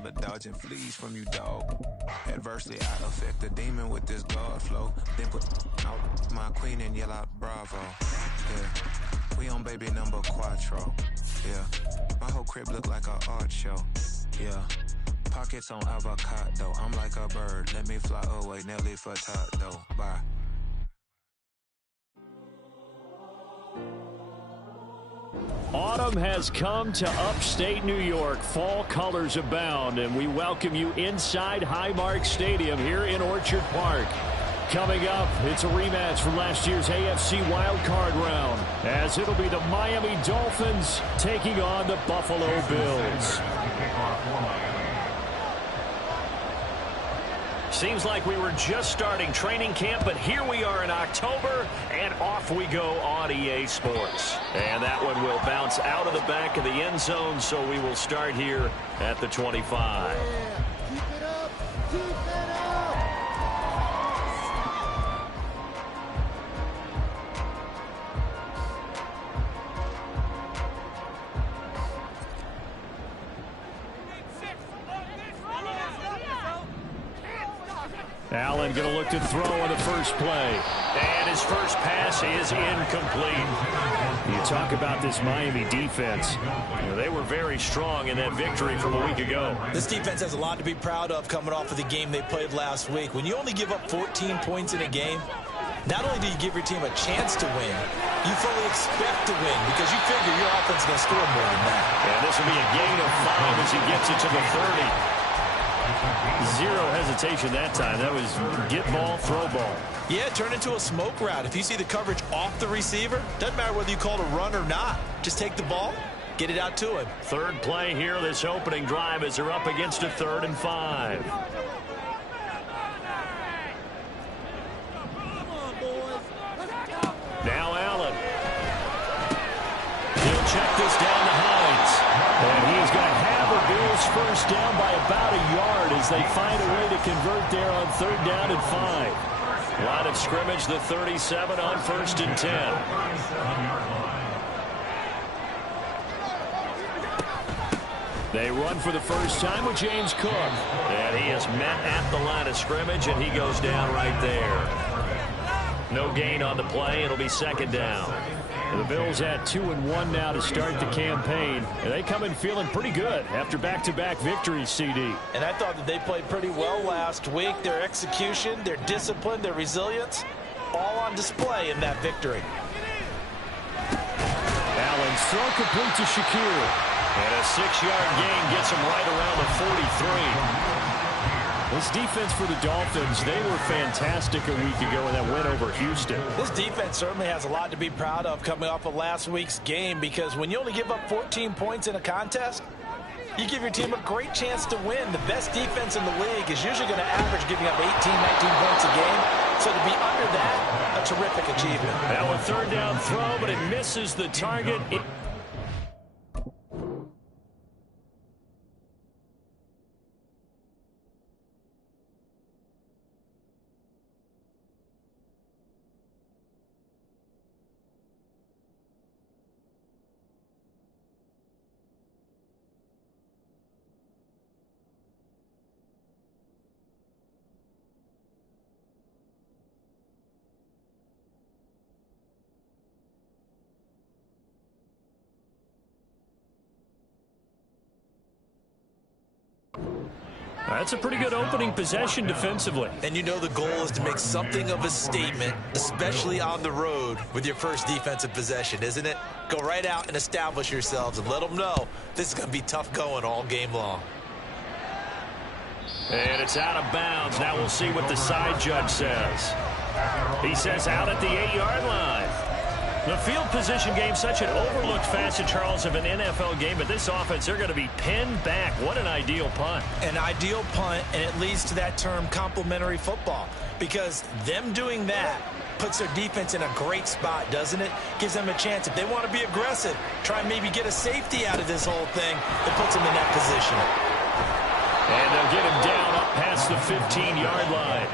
I've been dodging fleas from you, dog. Adversely, I affect the demon with this guard flow. Then put out my queen and yell out bravo. Yeah, we on baby number quattro. Yeah, my whole crib look like an art show. Yeah, pockets on avocado. I'm like a bird. Let me fly away, Nelly Furtado. Bye. Autumn has come to upstate New York. Fall colors abound, and we welcome you inside Highmark Stadium here in Orchard Park. Coming up, it's a rematch from last year's AFC wildcard round, as it'll be the Miami Dolphins taking on the Buffalo Bills. Seems like we were just starting training camp, but here we are in October, and off we go on EA Sports. And that one will bounce out of the back of the end zone, so we will start here at the 25. Yeah, keep it up, keep it up. Allen going to look to throw on the first play. And his first pass is incomplete. You talk about this Miami defense. You know, they were very strong in that victory from a week ago. This defense has a lot to be proud of coming off of the game they played last week. When you only give up 14 points in a game, not only do you give your team a chance to win, you fully expect to win because you figure your offense is going to score more than that. And this will be a gain of 5 as he gets it to the 30. Zero hesitation that time. That was get ball, throw ball. Yeah, turn into a smoke route. If you see the coverage off the receiver, doesn't matter whether you call it a run or not. Just take the ball, get it out to him. Third play here, this opening drive as they're up against a 3rd and 5. Now Allen. He'll check this down to Hines. And he's going to have a Bills first down by about a yard as they find a way to convert there on 3rd down and 5. Line of scrimmage, the 37 on 1st and 10. They run for the first time with James Cook. And he is met at the line of scrimmage, and he goes down right there. No gain on the play. It'll be 2nd down. The Bills had 2-1 now to start the campaign. And they come in feeling pretty good after back-to-back victories, CD. And I thought that they played pretty well last week. Their execution, their discipline, their resilience, all on display in that victory. Allen's throw complete to Shakir. And a 6-yard gain gets him right around the 43. This defense for the Dolphins, they were fantastic a week ago in that win over Houston. This defense certainly has a lot to be proud of coming off of last week's game because when you only give up 14 points in a contest, you give your team a great chance to win. The best defense in the league is usually going to average giving up 18, 19 points a game. So to be under that, a terrific achievement. Now a 3rd down throw, but it misses the target. That's a pretty good opening possession defensively. And you know the goal is to make something of a statement, especially on the road with your first defensive possession, isn't it? Go right out and establish yourselves and let them know this is going to be tough going all game long. And it's out of bounds. Now we'll see what the side judge says. He says out at the 8-yard line. The field position game, such an overlooked facet, Charles, of an NFL game, but this offense, they're going to be pinned back. What an ideal punt. An ideal punt, and it leads to that term complementary football, because them doing that puts their defense in a great spot, doesn't it? Gives them a chance. If they want to be aggressive, try and maybe get a safety out of this whole thing, it puts them in that position. And they'll get him down up past the 15-yard line.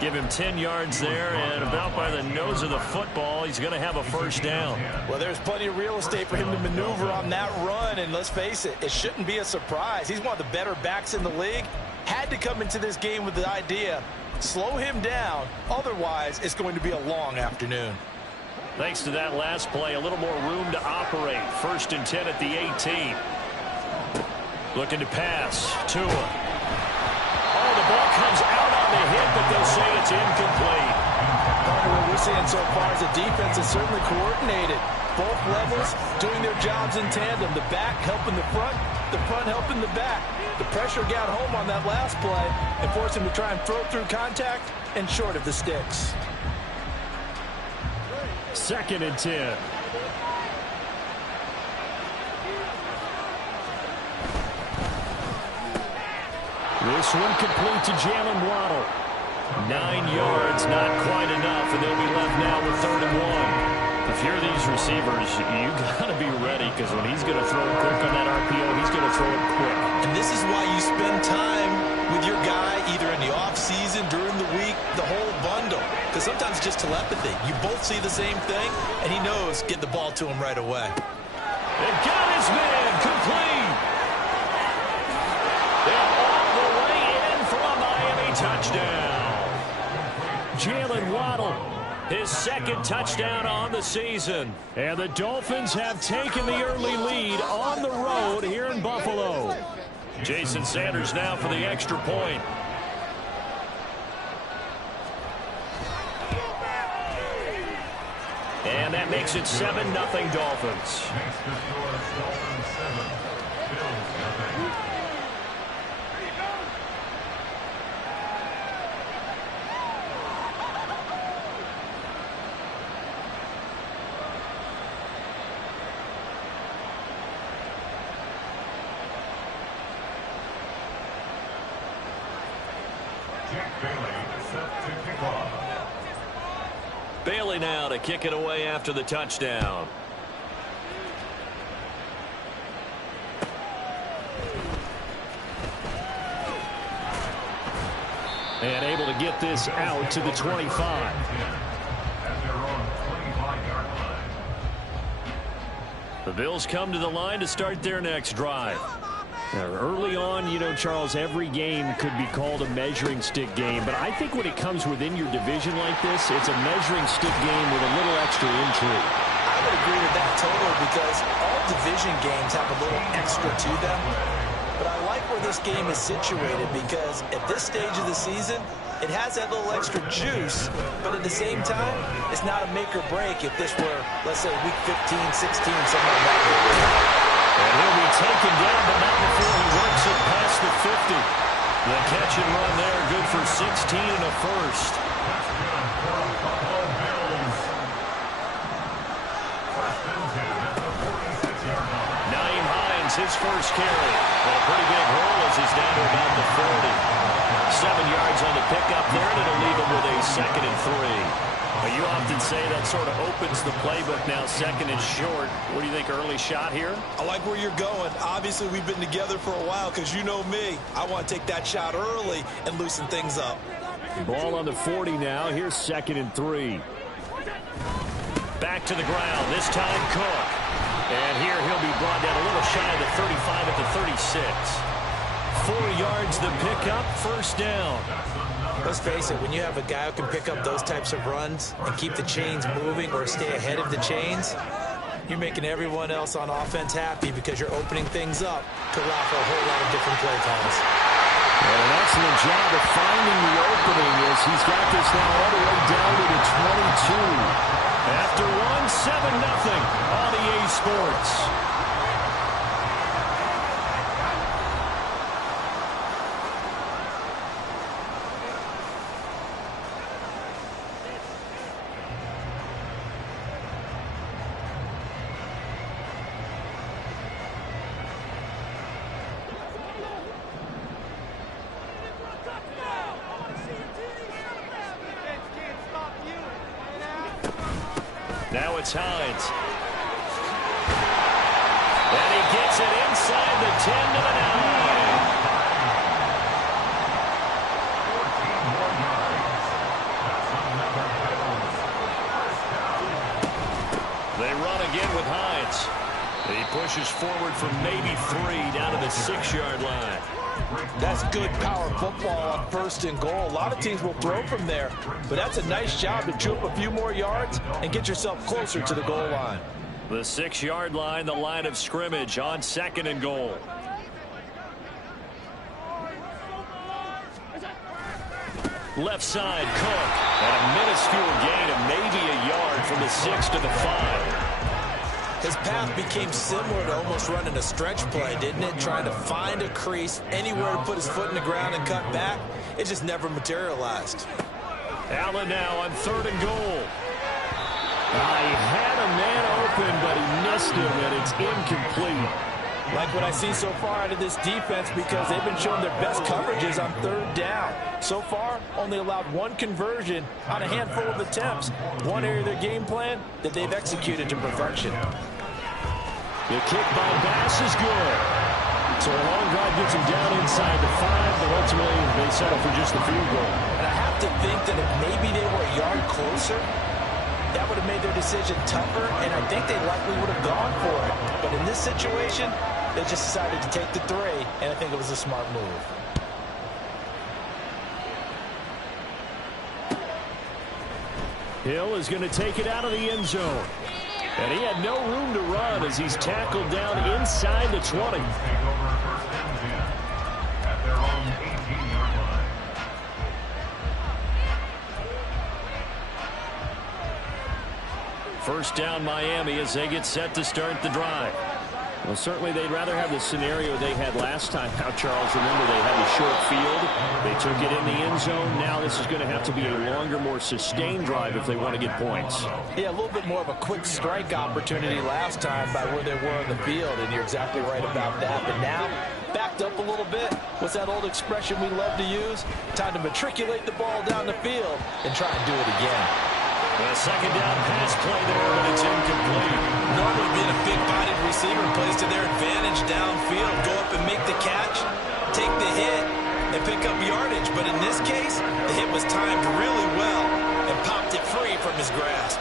Give him 10 yards there, and about by the nose of the football, he's going to have a first down. Well, there's plenty of real estate for him to maneuver on that run, and let's face it, it shouldn't be a surprise. He's one of the better backs in the league. Had to come into this game with the idea, slow him down, otherwise it's going to be a long afternoon. Thanks to that last play, a little more room to operate. 1st and 10 at the 18. Looking to pass. Tua. Oh, the ball comes out on the hit, but they'll say it's incomplete. What we're seeing so far is the defense is certainly coordinated. Both levels doing their jobs in tandem. The back helping the front helping the back. The pressure got home on that last play and forced him to try and throw through contact and short of the sticks. 2nd and 10. This one complete to Jalen Waddle. 9 yards, not quite enough, and they'll be left now with 3rd and 1. If you're these receivers, you got to be ready, because when he's going to throw it quick on that RPO, he's going to throw it quick. And this is why you spend time with your guy, either in the offseason, during the week, the whole bundle. Because sometimes it's just telepathy. You both see the same thing, and he knows get the ball to him right away. They've got his man complete. They're all the way in for a Miami touchdown. Jalen Waddle. His 2nd touchdown on the season. And the Dolphins have taken the early lead on the road here in Buffalo. Jason Sanders now for the extra point. And that makes it 7-0 Dolphins. Bailey now to kick it away after the touchdown. And able to get this out to the 25. The Bills come to the line to start their next drive. Now, early on, you know, Charles, every game could be called a measuring stick game. But I think when it comes within your division like this, it's a measuring stick game with a little extra intrigue. I would agree with that totally, because all division games have a little extra to them. But I like where this game is situated, because at this stage of the season, it has that little extra juice, but at the same time, it's not a make or break if this were, let's say, week 15, 16, something like that. And he'll be taken down, but not before he works it past the 50. The catch and run there, good for 16 and a first. Naeem Hines, his first carry. And a pretty big hole as he's down to about the 40. 7 yards on the pickup there, and it'll leave him with a 2nd and 3. But you often say that sort of opens the playbook now, 2nd and short. What do you think, early shot here? I like where you're going. Obviously, we've been together for a while, because you know me. I want to take that shot early and loosen things up. Ball on the 40 now. Here's 2nd and 3. Back to the ground, this time Cook. And here he'll be brought down a little shy of the 35 at the 36. 4 yards the pickup, first down. Let's face it, when you have a guy who can pick up those types of runs and keep the chains moving or stay ahead of the chains, you're making everyone else on offense happy, because you're opening things up to allow for a whole lot of different play calls. And an excellent job of finding the opening as he's got this now all the way down to the 22. After 1, 7-0 on EA Sports. Now it's Hines. And he gets it inside the 10 to the 9. pushes forward for maybe 3 down to the 6-yard line. That's good power football on 1st and goal. A lot of teams will throw from there, but that's a nice job to chew up a few more yards and get yourself closer to the goal line. The 6-yard line, the line of scrimmage on 2nd and goal. Left side, Cook. And a minuscule gain of maybe a yard from the 6 to the 5. His path became similar to almost running a stretch play, didn't it? Trying to find a crease, anywhere to put his foot in the ground and cut back. It just never materialized. Allen now on 3rd and goal. He had a man open, but he missed him, and it's incomplete. Like what I see so far out of this defense, because they've been showing their best coverages on 3rd down. So far, only allowed 1 conversion on a handful of attempts. One area of their game plan that they've executed to perfection. The kick by Bass is good. So a long drive gets him down inside the 5, but ultimately they settle for just the field goal. And I have to think that if maybe they were a yard closer, that would have made their decision tougher, and I think they likely would have gone for it. But in this situation, they just decided to take the 3, and I think it was a smart move. Hill is going to take it out of the end zone. And he had no room to run as he's tackled down inside the 20. First down Miami as they get set to start the drive. Well, certainly they'd rather have the scenario they had last time. Now, Charles, remember they had a short field. They took it in the end zone. Now this is going to have to be a longer, more sustained drive if they want to get points. Yeah, a little bit more of a quick strike opportunity last time by where they were on the field, and you're exactly right about that. But now, backed up a little bit. What's that old expression we love to use? Time to matriculate the ball down the field and try and do it again. A 2nd down pass play there, but it's incomplete. Normally being a big-bodied receiver plays to their advantage downfield. Go up and make the catch, take the hit, and pick up yardage. But in this case, the hit was timed really well and popped it free from his grasp.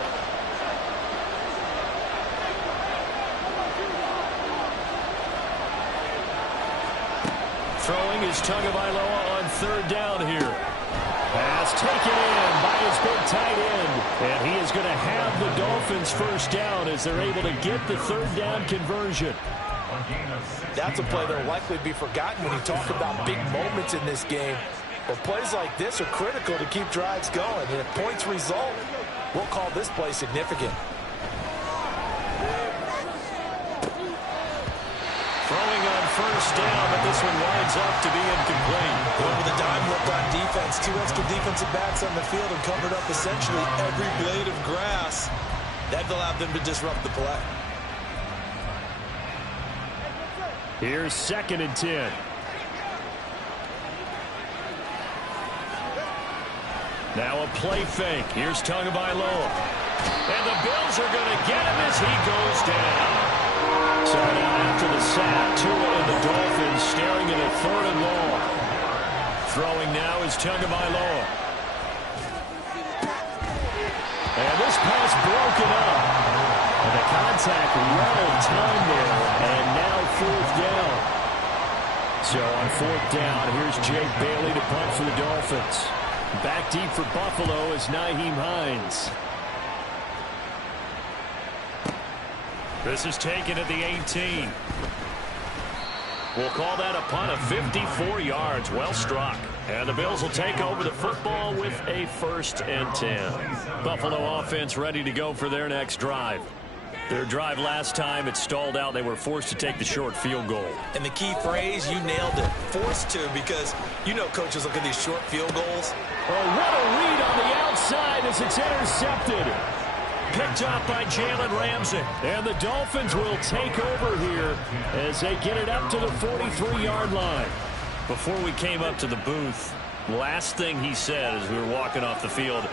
Throwing is Tagovailoa on 3rd down here. Pass taken in by his big tight end. And he is going to have the Dolphins first down as they're able to get the 3rd down conversion. That's a play that will likely be forgotten when you talk about big moments in this game. But plays like this are critical to keep drives going. And if points result, we'll call this play significant. Throwing on 1st down, but this one winds up to be incomplete. Going with a dime look on defense. 2 extra defensive backs on the field and covered up essentially every blade of grass. That allowed them to disrupt the play. Here's 2nd and 10. Now a play fake. Here's Tagovailoa. And the Bills are going to get him as he goes down. So now after the sack, Tua and the Dolphins staring at a 3rd and long. Throwing now is Tagovailoa. And this pass broken up. And the contact right on time there. And now 4th down. So on 4th down, here's Jake Bailey to punt for the Dolphins. Back deep for Buffalo is Nyheim Hines. This is taken at the 18. We'll call that a punt of 54 yards. Well struck. And the Bills will take over the football with a 1st and 10. Buffalo offense ready to go for their next drive. Their drive last time, it stalled out. They were forced to take the short field goal. And the key phrase, you nailed it. Forced to, because you know coaches look at these short field goals. Oh, what a read on the outside as it's intercepted. Picked up by Jalen Ramsey. And the Dolphins will take over here as they get it up to the 43-yard line. Before we came up to the booth, last thing he said as we were walking off the field,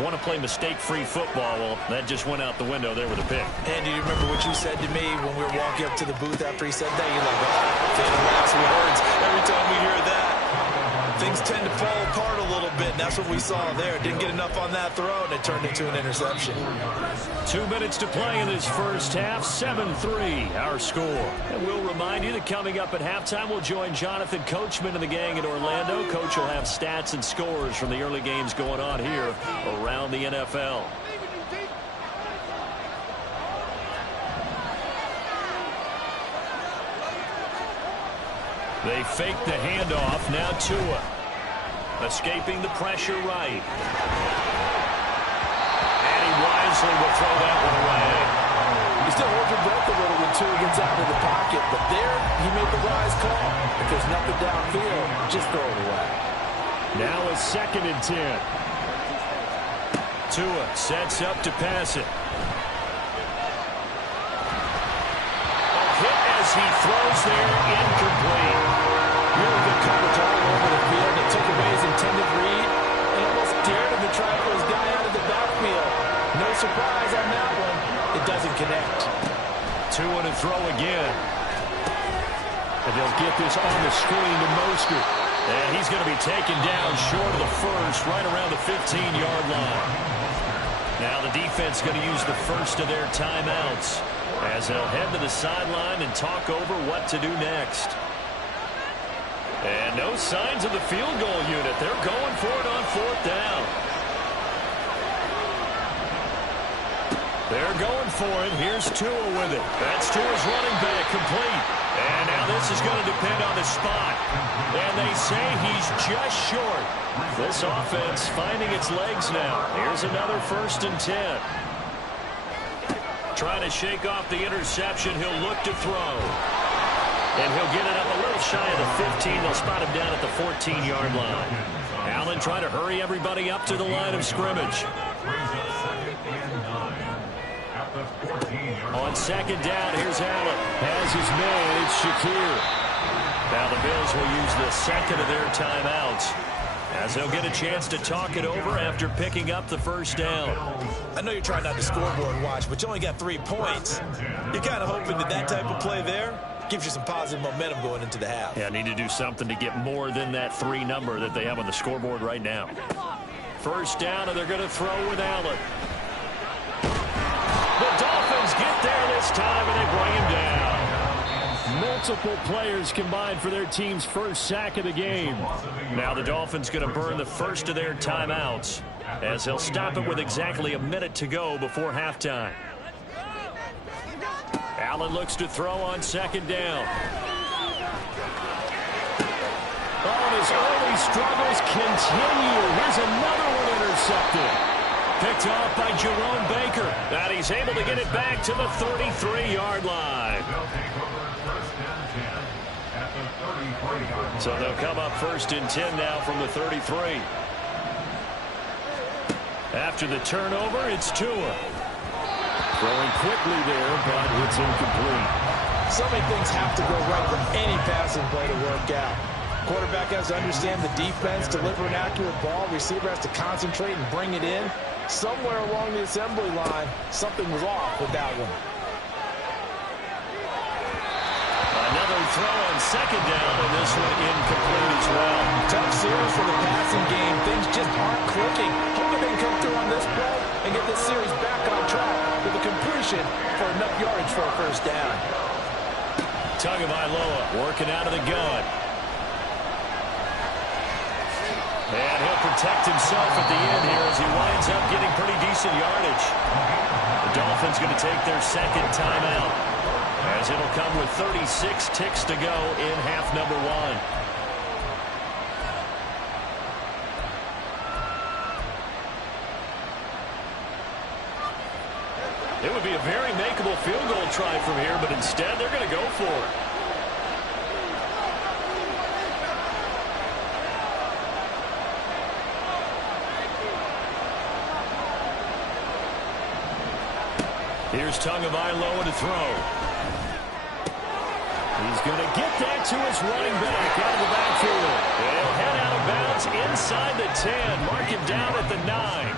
want to play mistake-free football. Well, that just went out the window there with a pick. And do you remember what you said to me when we were walking up to the booth after he said that? You're like, oh, famous last words every time we hear that. Things tend to fall apart a little bit, and that's what we saw there. Didn't get enough on that throw, and it turned into an interception. 2 minutes to play in this first half. 7-3 our score. And we'll remind you that coming up at halftime, we'll join Jonathan Coachman and the gang in Orlando. Coach will have stats and scores from the early games going on here around the NFL. They fake the handoff. Now Tua. Escaping the pressure right. And he wisely will throw that one away. You still hold your breath a little when Tua gets out of the pocket, but there he made the wise call. If there's nothing downfield, just throw it away. Now a 2nd and 10. Tua sets up to pass it. As he throws there, incomplete. Really good coverage all over the field. It took away his intended read and almost dared him to try for his guy out of the backfield. No surprise on that one. It doesn't connect. Tua to throw again. And they'll get this on the screen to Mostert. And he's going to be taken down short of the first, right around the 15-yard line. Now the defense going to use the first of their timeouts, as they'll head to the sideline and talk over what to do next. And no signs of the field goal unit. They're going for it on 4th down. They're going for it. Here's Tua with it. That's Tua's running back, complete. And now this is going to depend on the spot. And they say he's just short. This offense finding its legs now. Here's another 1st and 10. Trying to shake off the interception. He'll look to throw. And he'll get it up a little shy of the 15. They'll spot him down at the 14-yard line. Allen trying to hurry everybody up to the line of scrimmage. On 2nd down, here's Allen. Has his man, it's Shakir. Now the Bills will use the 2nd of their timeouts, as they'll get a chance to talk it over after picking up the 1st down. I know you're trying not to scoreboard watch, but you only got 3 points. You're kind of hoping that type of play there gives you some positive momentum going into the half. Yeah, need to do something to get more than that 3 number that they have on the scoreboard right now. 1st down, and they're going to throw with Allen. The Dolphins get there this time, and they bring him down. Multiple players combined for their team's first sack of the game. Now the Dolphins going to burn the first of their timeouts, as they'll stop it with exactly a minute to go before halftime. Allen looks to throw on 2nd down. Oh, and his early struggles continue. Here's another one intercepted. Picked off by Jerome Baker. And he's able to get it back to the 33-yard line. So they'll come up 1st and 10 now from the 33. After the turnover, it's Tua. Throwing quickly there, but it's incomplete. So many things have to go right for any passing play to work out. Quarterback has to understand the defense, deliver an accurate ball. Receiver has to concentrate and bring it in. Somewhere along the assembly line, something was off with that one. Another throw on 2nd down, and this one incomplete as well. Tough series for the passing game. Things just aren't clicking. Hoping they can come through on this play and get this series back on track with a completion for enough yardage for a 1st down. Tagovailoa working out of the gun. And he'll protect himself at the end here as he winds up getting pretty decent yardage. The Dolphins going to take their 2nd timeout, as it'll come with 36 ticks to go in half number 1. It would be a very makeable field goal try from here, but instead they're going to go for it. Here's Tagovailoa to throw. He's going to get that to his running back out of the backfield. They'll head out of bounds inside the 10. Mark him down at the 9.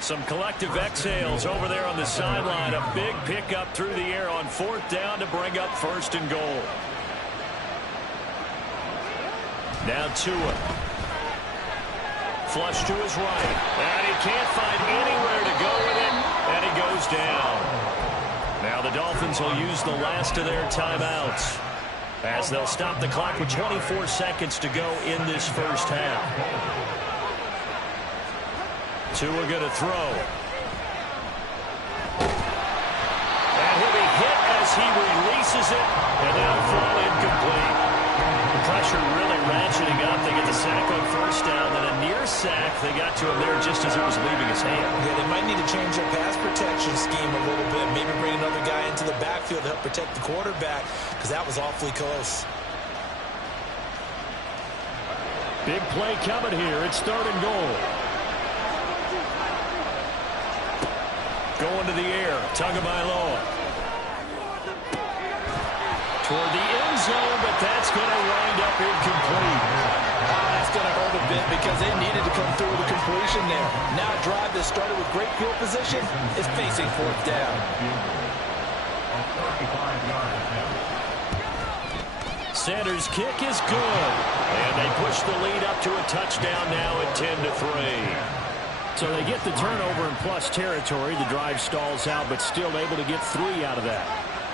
Some collective exhales over there on the sideline. A big pickup through the air on 4th down to bring up 1st and goal. Now Tua. Flush to his right. And he can't find anywhere to go with it. And he goes down. Now the Dolphins will use the last of their timeouts, as they'll stop the clock with 24 seconds to go in this first half. Tua going to throw. And he'll be hit as he releases it, and that'll fall incomplete. The pressure really ratcheting up. They get the sack on first down, then a near sack. They got to him there just as it was leaving his hand. Yeah, they might need to change their pass protection scheme a little bit. Maybe bring another guy into the backfield to help protect the quarterback, because that was awfully close. Big play coming here. It's 3rd and goal. Going to the air. Tagovailoa. Toward the end zone, but that's going to wind up incomplete. That's going to hurt a bit because they needed to come through with a completion there. Now a drive that started with great field position is facing 4th down. Sanders' kick is good. And they push the lead up to a touchdown now at 10-3. So they get the turnover in plus territory. The drive stalls out, but still able to get 3 out of that.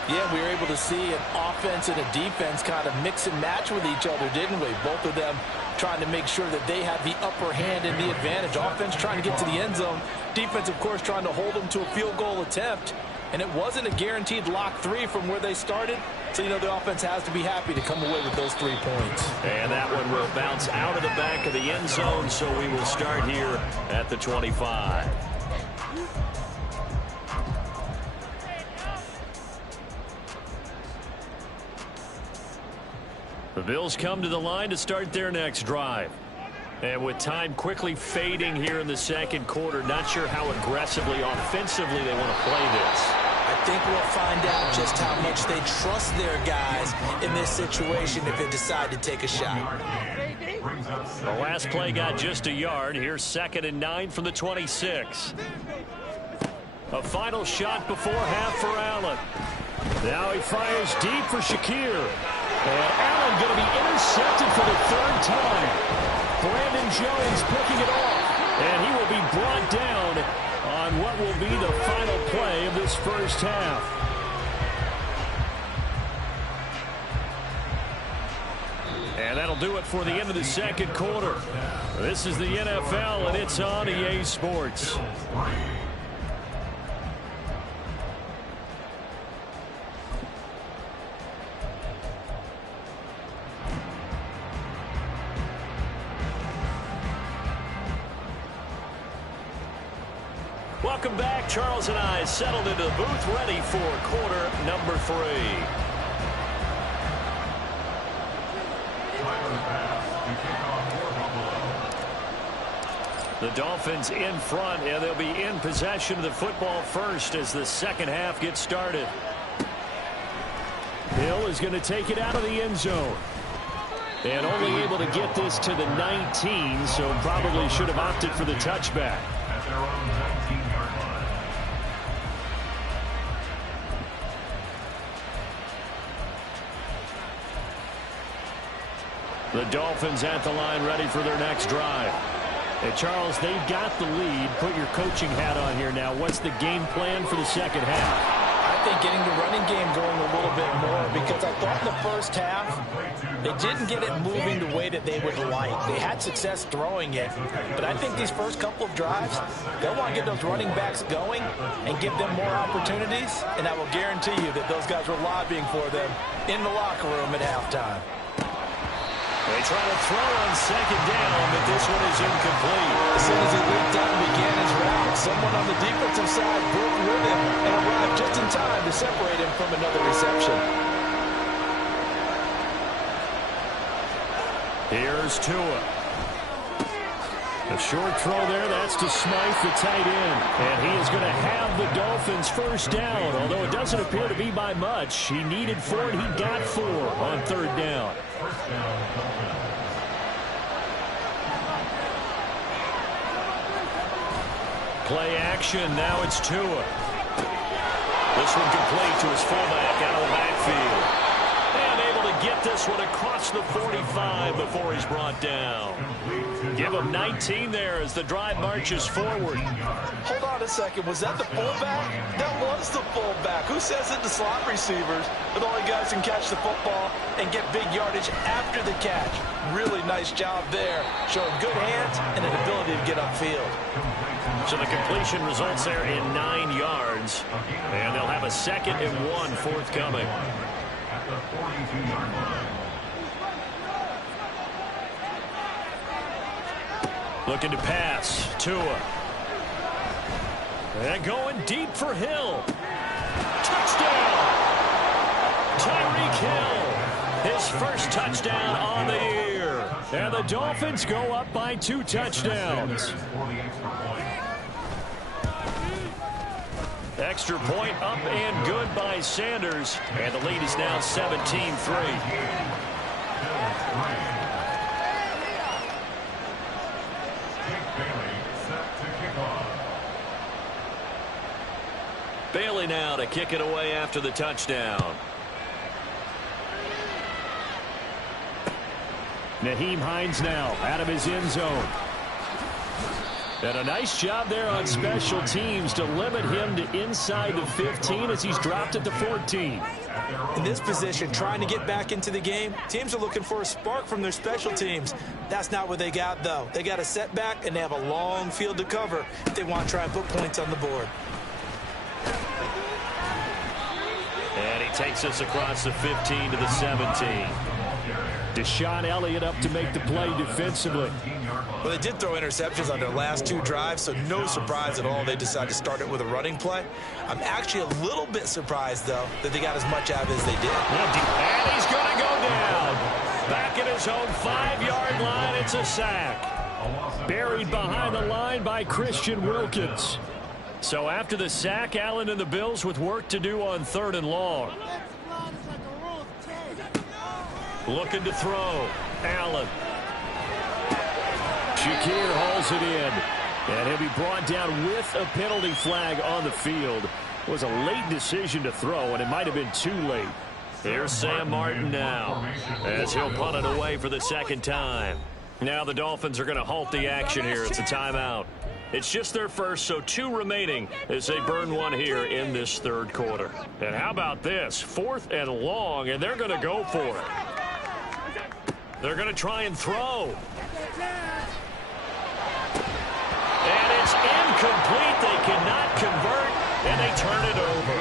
Yeah, we were able to see an offense and a defense kind of mix and match with each other, didn't we? Both of them trying to make sure that they have the upper hand and the advantage. Offense trying to get to the end zone. Defense, of course, trying to hold them to a field goal attempt. And it wasn't a guaranteed lock 3 from where they started. So, you know, the offense has to be happy to come away with those 3 points. And that one will bounce out of the back of the end zone, so we will start here at the 25. The Bills come to the line to start their next drive. And with time quickly fading here in the second quarter, not sure how aggressively, offensively they want to play this. I think we'll find out just how much they trust their guys in this situation if they decide to take a shot. The last play got just a yard. Here's 2nd and 9 from the 26. A final shot before half for Allen. Now he fires deep for Shakir. And Allen going to be intercepted for the 3rd time. Brandon Jones picking it off. And he will be brought down on what will be the final play of this first half. And that'll do it for the end of the second quarter. This is the NFL, and it's on EA Sports. Welcome back. Charles and I settled into the booth, ready for quarter number 3. The Dolphins in front, and they'll be in possession of the football first as the second half gets started. Hill is going to take it out of the end zone. And only able to get this to the 19, so probably should have opted for the touchback. The Dolphins at the line, ready for their next drive. Hey, Charles, they've got the lead. Put your coaching hat on here now. What's the game plan for the second half? I think getting the running game going a little bit more, because I thought in the first half they didn't get it moving the way that they would like. They had success throwing it, but I think these first couple of drives, they'll want to get those running backs going and give them more opportunities, and I will guarantee you that those guys were lobbying for them in the locker room at halftime. They try to throw on second down, but this one is incomplete. As soon as he leaped out and began his route, someone on the defensive side broke with him and arrived just in time to separate him from another reception. Here's Tua. A short throw there, that's to Smythe, the tight end. And he is going to have the Dolphins first down, although it doesn't appear to be by much. He needed 4, and he got 4 on 3rd down. Play action, now it's Tua. This one complete to his fullback out of the backfield. And able to get this one across the 45 before he's brought down. Give him 19 there as the drive marches forward. Hold on a second. Was that the fullback? That was the fullback. Who says that the slot receivers are the only guys who can catch the football and get big yardage after the catch? Really nice job there. Showing good hands and an ability to get upfield. So the completion results there in 9 yards. And they'll have a 2nd and 1 forthcoming. Looking to pass. Tua. And going deep for Hill. Touchdown! Tyreek Hill. His first touchdown on the year. And the Dolphins go up by 2 touchdowns. Extra point up and good by Sanders. And the lead is now 17-3. Bailey now to kick it away after the touchdown. Nyheim Hines now out of his end zone. And a nice job there on special teams to limit him to inside the 15 as he's dropped at the 14. In this position, trying to get back into the game, teams are looking for a spark from their special teams. That's not what they got, though. They got a setback, and they have a long field to cover if they want to try and put points on the board. And he takes us across the 15 to the 17. Deshaun Elliott up to make the play defensively. Well, they did throw interceptions on their last 2 drives, so no surprise at all they decided to start it with a running play. I'm actually a little bit surprised, though, that they got as much out of it as they did. And he's going to go down. Back at his own 5-yard line, it's a sack. Buried behind the line by Christian Wilkins. So after the sack, Allen and the Bills with work to do on 3rd and long. Looking to throw. Allen. Shakir hauls it in. And he'll be brought down with a penalty flag on the field. It was a late decision to throw, and it might have been too late. Here's Sam Martin now as he'll punt it away for the 2nd time. Now the Dolphins are going to halt the action here. It's a timeout. It's just their first, so 2 remaining as they burn 1 here in this 3rd quarter. And how about this? 4th and long, and they're going to go for it. They're going to try and throw. And it's incomplete. They cannot convert, and they turn it over.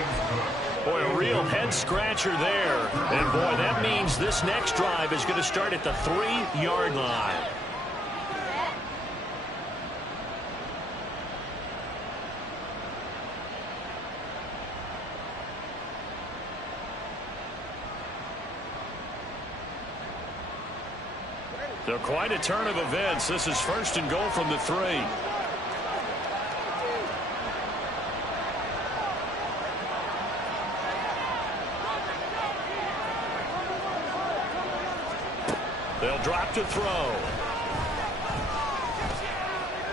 Boy, a real head-scratcher there. And, boy, that means this next drive is going to start at the 3-yard line. So quite a turn of events. This is 1st and goal from the 3. They'll drop to throw.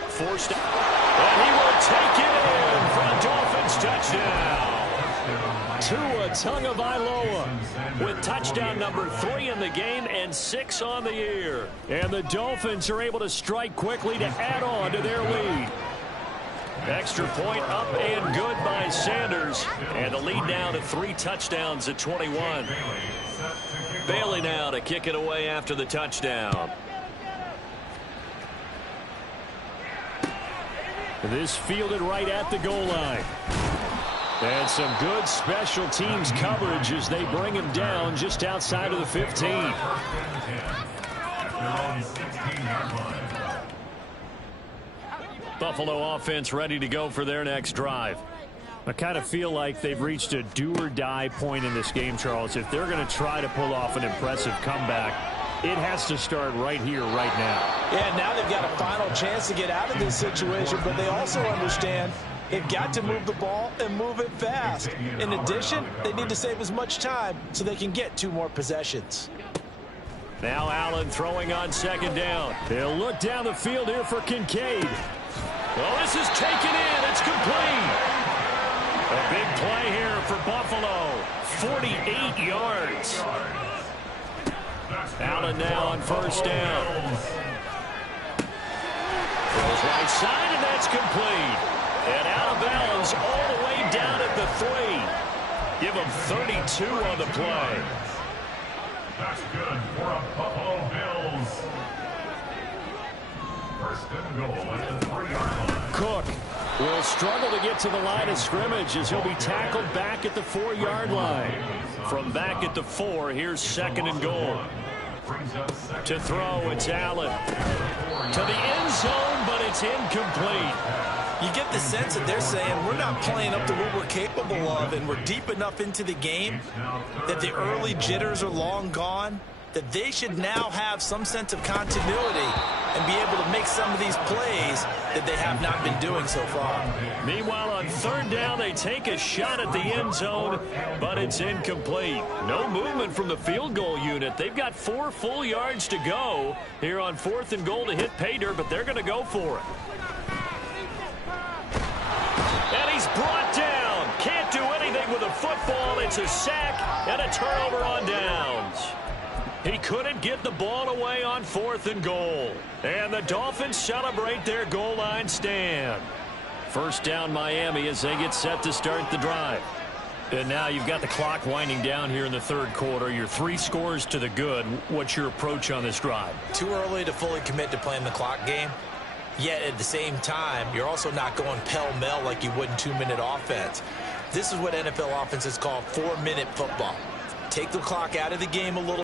Forced out. And he will take it in for a Dolphins touchdown. Tua Tagovailoa with touchdown number 3 in the game and 6 on the year. And the Dolphins are able to strike quickly to add on to their lead. Extra point up and good by Sanders. And the lead now to 3 touchdowns at 21. Bailey now to kick it away after the touchdown. This fielded right at the goal line. And some good special teams coverage as they bring him down just outside of the 15. Buffalo offense ready to go for their next drive. I kind of feel like they've reached a do-or-die point in this game, Charles. If they're going to try to pull off an impressive comeback, it has to start right here, right now. Yeah, now they've got a final chance to get out of this situation, but they also understand they've got to move the ball and move it fast. In addition, they need to save as much time so they can get 2 more possessions. Now Allen throwing on 2nd down. He'll look down the field here for Kincaid. Well, this is taken in. It's complete. A big play here for Buffalo. 48 yards. Allen now on 1st down. right side, and that's complete. And out of bounds all the way down at the 3. Give him 32 on the play. That's good for a Buffalo Bills. First and goal at the 3-yard line. Cook will struggle to get to the line of scrimmage as he'll be tackled back at the 4-yard line. From back at the 4, here's second and goal. To throw, it's Allen. To the end zone, but it's incomplete. You get the sense that they're saying we're not playing up to what we're capable of, and we're deep enough into the game that the early jitters are long gone, that they should now have some sense of continuity and be able to make some of these plays that they have not been doing so far. Meanwhile, on third down, they take a shot at the end zone, but it's incomplete. No movement from the field goal unit. They've got 4 full yards to go here on 4th and goal to hit pay dirt, but they're going to go for it. And he's brought down. Can't do anything with a football. It's a sack and a turnover on downs. He couldn't get the ball away on 4th and goal. And the Dolphins celebrate their goal line stand. First down Miami as they get set to start the drive. And now you've got the clock winding down here in the third quarter. You're 3 scores to the good. What's your approach on this drive? Too early to fully commit to playing the clock game. Yet at the same time, you're also not going pell-mell like you would in 2-minute offense. This is what NFL offenses call 4-minute football. Take the clock out of the game a little